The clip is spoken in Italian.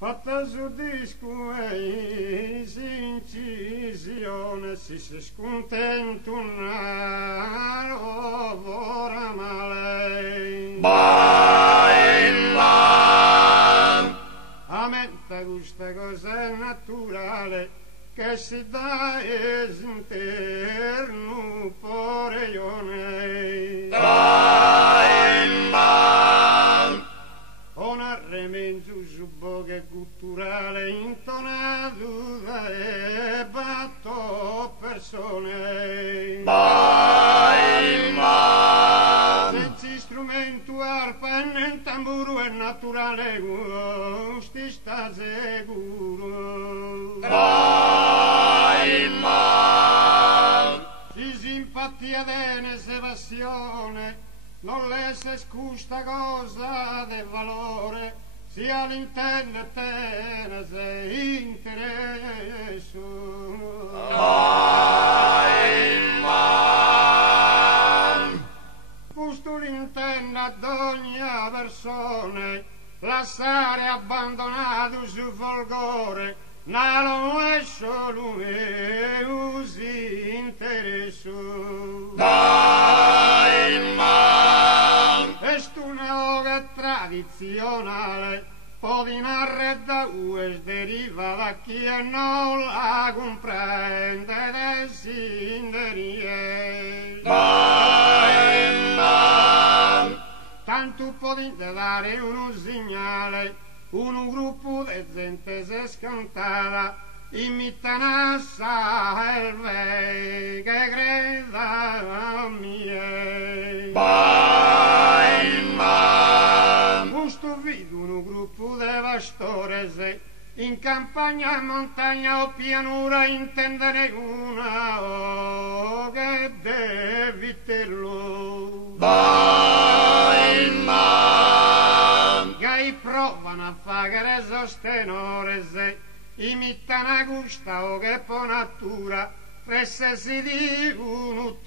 fatta su disco e incisione si scontenta una lavora male. A mente questa cosa è naturale che si dà esinterno poreione. Un arremenzo su bocche culturale intonato da e batto persone. Senza strumento arpa e tamburo è naturale, gusti sta sicuro. Si simpatia bene se passione non le se scusta cosa del valore, sia l'intende te se interesso. Gusto l'intende ad ogni persona, lasciare abbandonato su folgore, non è solo usi interesso. Est una oga tradizionale, poi narre da US deriva da chi non la comprende desiderie. Tanto può dare un segnale, un gruppo di gente si scantava, imitano assai che creda a mie. Questo vedo un gruppo di pastori in campagna, montagna o pianura intendere una che devi terlo. Che provano a fare sostenore imitano gusta o che po' natura, presse si dicono